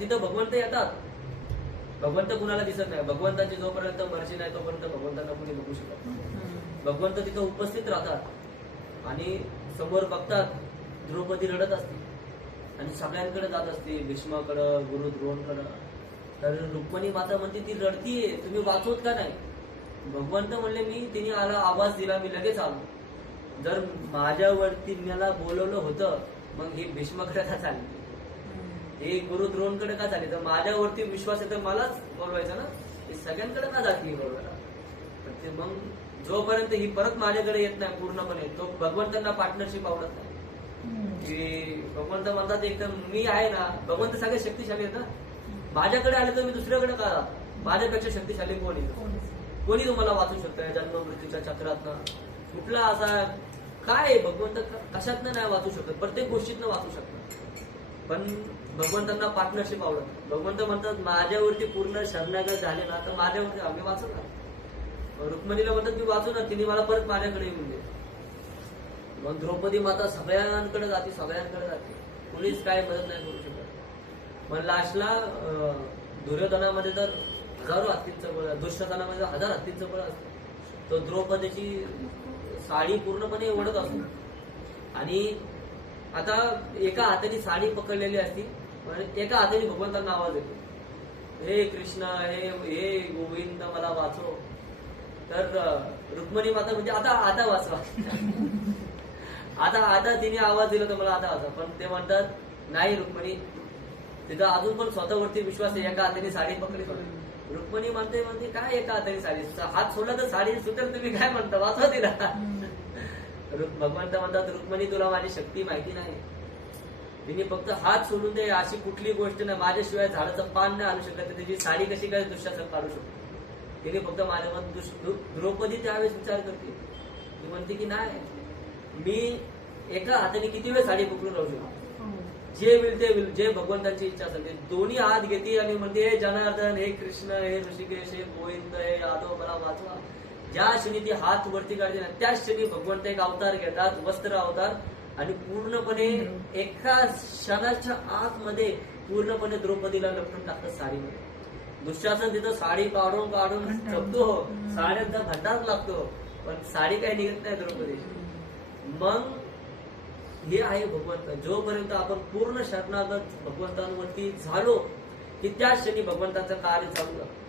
तिथं भगवंत येतात. भगवंत कुणाला दिसत नाही. भगवंताची जोपर्यंत मर्जी नाही तोपर्यंत भगवंतांना कुणी बघू शकत नाही. भगवंत तिथं उपस्थित राहतात आणि समोर बघतात द्रौपदी रडत असते आणि सगळ्यांकडे जात असते, भीष्माकडं, गुरु द्रोणांकडं. तर रुक्मिणी माता म्हणते ती रडतीये, तुम्ही वाचवत का नाही? भगवंत म्हणले मी तिने आला आवाज दिला, मी लगेच आलो. जर माझ्यावरती मला बोलवलं होतं मग ही भीष्माकडे का चालली, हे गुरु द्रोणकडे का चालली? तर माझ्यावरती विश्वास आहे तर मलाच बोलवायचं ना, हे सगळ्यांकडे का जाते बोलवायला? मग जोपर्यंत ही परत माझ्याकडे येत नाही पूर्णपणे तो भगवंतांना पार्टनरशिप आवडत नाही. की भगवंत म्हणतात एकदम मी आहे ना, भगवंत सगळे शक्तिशाली आहेत ना, माझ्याकडे आले तर मी दुसऱ्याकडे का? माझ्यापेक्षा शक्तिशाली कोणी? कोणी तुम्हाला वाचू शकतं जन्म मृत्यूच्या चक्रातनं? कुठला असा काय भगवंत कशातनं नाही वाचू शकत? प्रत्येक गोष्टीतनं वाचू शकतात. पण भगवंतांना पार्टनरशिप आवडत. भगवंत म्हणतात माझ्यावरती पूर्ण शरणागत झाले ना तर माझ्यावरती आम्ही वाचू ना. रुक्मिणीला म्हणतात मी वाचू ना, तिने मला परत माझ्याकडे येऊन दे. मग द्रौपदी माता सगळ्यांकडे जाते, कुणीच काय मदत नाही करू शकत. मग लास्टला दुर्योधनामध्ये तर हजारो हत्तींचं बळ, दुष्टधनामध्ये 1000 हत्तींचं बळ असतं. तो द्रौपदीची साडी पूर्णपणे ओढत असतो आणि आता एका हाताने साडी पकडलेली असती, एका हाताने भगवंतांना आवाज येतो, हे कृष्ण, हे गोविंद मला वाचव. तर रुक्मिणी माता म्हणजे आता वाचवा. आता तिने आवाज दिला तर मला आता वाचवा. पण ते म्हणतात नाही रुक्मिणी, तिथं अजून पण स्वतःवरती विश्वास आहे. एका हाताने साडी पकडली. रुक्मिणी म्हणते काय एका हाताने साडी, हात सोडला तर साडी सुटेल, तुम्ही काय म्हणता, वाचवा तिला. भगवंत म्हणतात रुक्मिणी तुला माझी शक्ती माहिती नाही, तिने फक्त हात सोडून दे, अशी कुठली गोष्ट नाही, माझ्याशिवाय झाडाचं पान नाही आणू शकत, त्याची साडी कशी काय दुःशासन काढू शकतो. तिने फक्त माझ्या द्रौपदी त्यावेळेस विचार करते, ती म्हणते की नाही, मी एका हाताने किती वेळ साडी पकडून राहू शकतो, जे होईल ते होईल, जे भगवंतांची इच्छा असेल ते. दोन्ही हात घेते आणि म्हणते हे जनार्दन, हे कृष्ण, हे ऋषिकेश, हे गोविंद, हे यादव मला वाचवा. ज्या क्षणी ती हात वरती काढते ना त्याच क्षणी भगवंत एक अवतार घेतात, वस्त्र अवतार, आणि पूर्णपणे एका क्षणाच्या आतमध्ये पूर्णपणे द्रौपदीला लपटून टाकतात साडीमध्ये. दुःशासन तिथं साडी काढून जपतो, साड्यांचा भंडार लागतो, पण साडी काही निघत नाही द्रौपदीची. मग हे आहे भगवंत. जोपर्यंत आपण पूर्ण शरणागत भगवंतांवरती झालो की त्या क्षणी भगवंताचं कार्य चालू लागतं.